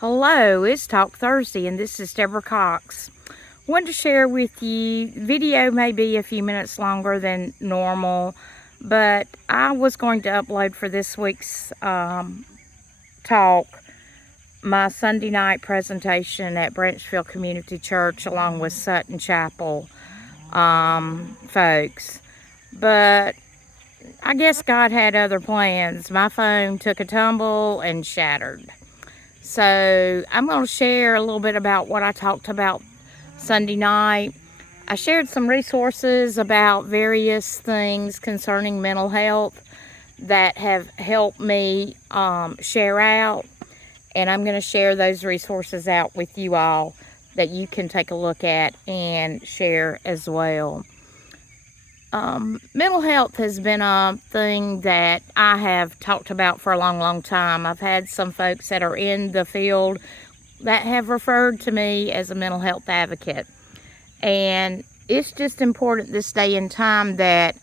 Hello, it's Talk Thursday, and this is Debra Cox. Wanted to share with you, video may be a few minutes longer than normal, but I was going to upload for this week's talk my Sunday night presentation at Branchville Community Church along with Sutton Chapel folks. But I guess God had other plans. My phone took a tumble and shattered. So I'm going to share a little bit about what I talked about Sunday night. I shared some resources about various things concerning mental health that have helped me share out. And I'm going to share those resources out with you all that you can take a look at and share as well. Mental health has been a thing that I have talked about for a long time. I've had some folks that are in the field that have referred to me as a mental health advocate. And it's just important this day and time that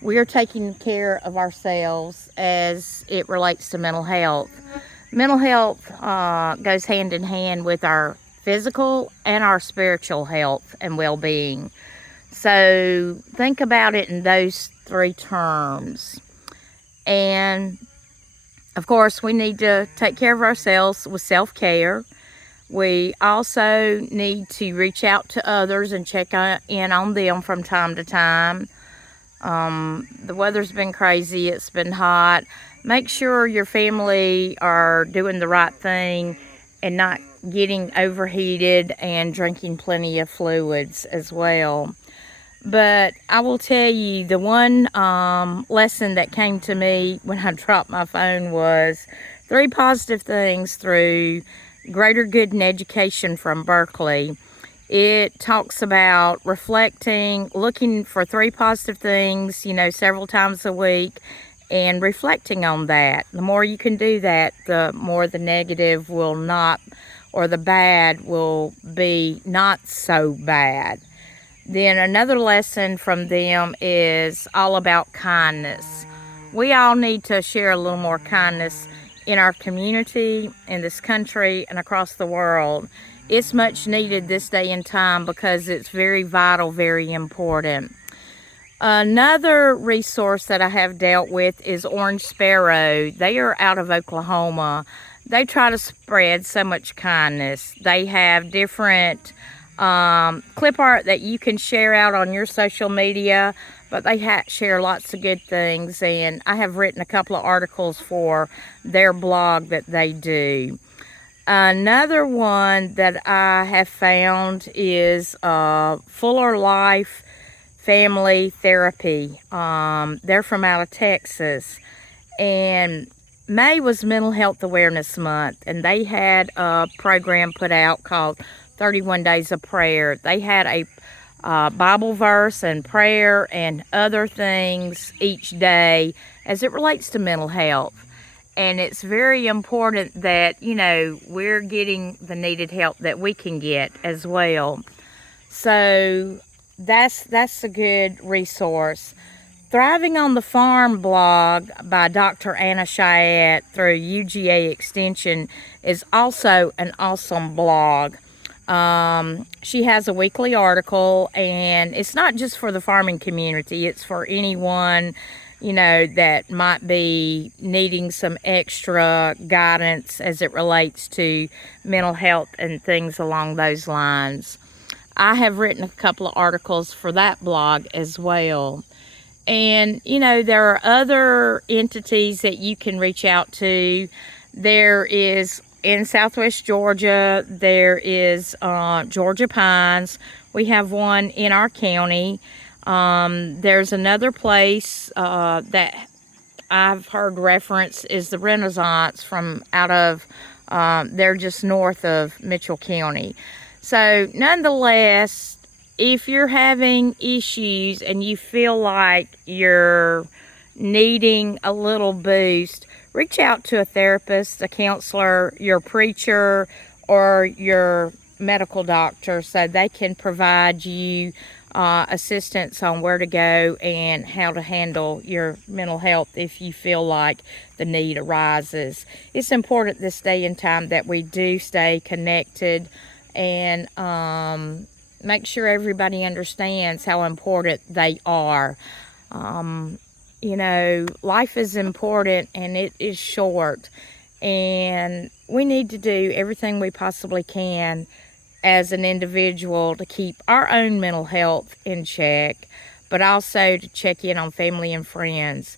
we're taking care of ourselves as it relates to mental health. Mental health goes hand in hand with our physical and our spiritual health and well-being. So think about it in those three terms. And of course, we need to take care of ourselves with self-care. We also need to reach out to others and check in on them from time to time. The weather's been crazy. It's been hot. Make sure your family are doing the right thing and not getting overheated and drinking plenty of fluids as well. But I will tell you, the one lesson that came to me when I dropped my phone was 3 positive things through Greater Good in Education from Berkeley. It talks about reflecting, looking for 3 positive things, several times a week, and reflecting on that. The more you can do that, the more the negative will not, or the bad will be not so bad. Then another lesson from them is all about kindness. We all need to share a little more kindness in our community, in this country, and across the world. It's much needed this day and time because it's very vital, very important. Another resource that I have dealt with is Orange Sparrow. They are out of Oklahoma. They try to spread so much kindness. They have different clip art that you can share out on your social media, but they share lots of good things, and I have written a couple of articles for their blog that they do. Another one that I have found is Fuller Life Family Therapy. They're from out of Texas, and May was Mental Health Awareness Month, and they had a program put out called 31 Days of Prayer. They had a Bible verse and prayer and other things each day as it relates to mental health. And it's very important that, we're getting the needed help that we can get as well. So that's a good resource. Thriving on the Farm blog by Dr. Anna Chayette through UGA Extension is also an awesome blog. She has a weekly article, and it's not just for the farming community, it's for anyone, that might be needing some extra guidance as it relates to mental health and things along those lines. I have written a couple of articles for that blog as well. And, there are other entities that you can reach out to. There is, in Southwest Georgia, there is Georgia Pines. We have one in our county. There's another place that I've heard reference is the Renaissance from out of, they're just north of Mitchell County. So nonetheless, if you're having issues and you feel like you're needing a little boost, reach out to a therapist, a counselor, your preacher, or your medical doctor so they can provide you assistance on where to go and how to handle your mental health if you feel like the need arises. It's important this day and time that we do stay connected and make sure everybody understands how important they are. You know, life is important and it is short, and we need to do everything we possibly can as an individual to keep our own mental health in check, but also to check in on family and friends.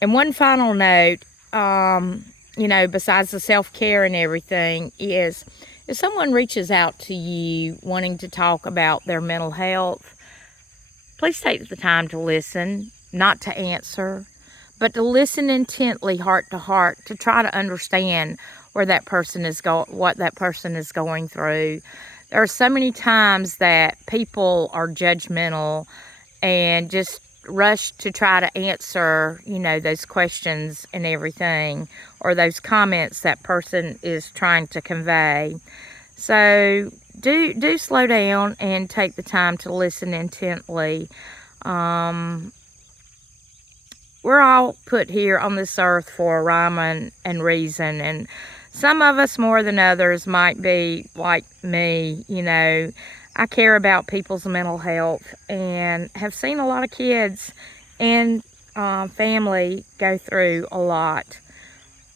And one final note, you know, besides the self-care and everything, is if someone reaches out to you wanting to talk about their mental health, please take the time to listen, not to answer, but to listen intently, heart to heart, to try to understand where that person is what that person is going through. There are so many times that people are judgmental and just rush to try to answer, you know, those questions and everything, or those comments that person is trying to convey. So do slow down and take the time to listen intently. We're all put here on this earth for a rhyme and reason, and some of us more than others might be like me. You know, I care about people's mental health and have seen a lot of kids and family go through a lot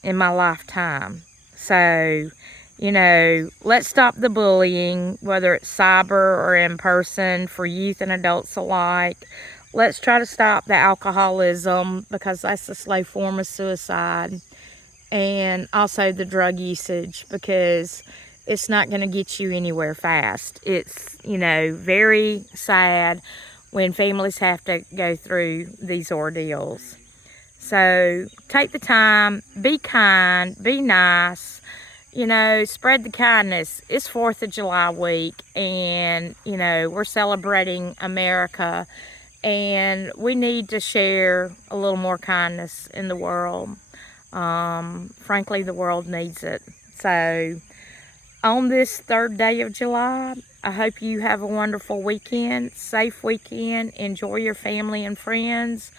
in my lifetime. So, you know, let's stop the bullying, whether it's cyber or in person, for youth and adults alike. Let's try to stop the alcoholism, because that's a slow form of suicide. And also the drug usage, because it's not going to get you anywhere fast. It's, you know, very sad when families have to go through these ordeals. So take the time, be kind, be nice, you know, spread the kindness. It's 4th of July week, and, you know, we're celebrating America, and we need to share a little more kindness in the world. Frankly, the world needs it. So on this 3rd day of July, I hope you have a wonderful weekend, safe weekend. Enjoy your family and friends,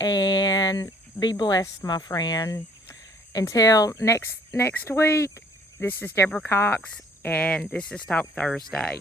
and be blessed, my friend. Until next week, this is Debra Cox, and this is Talk Thursday.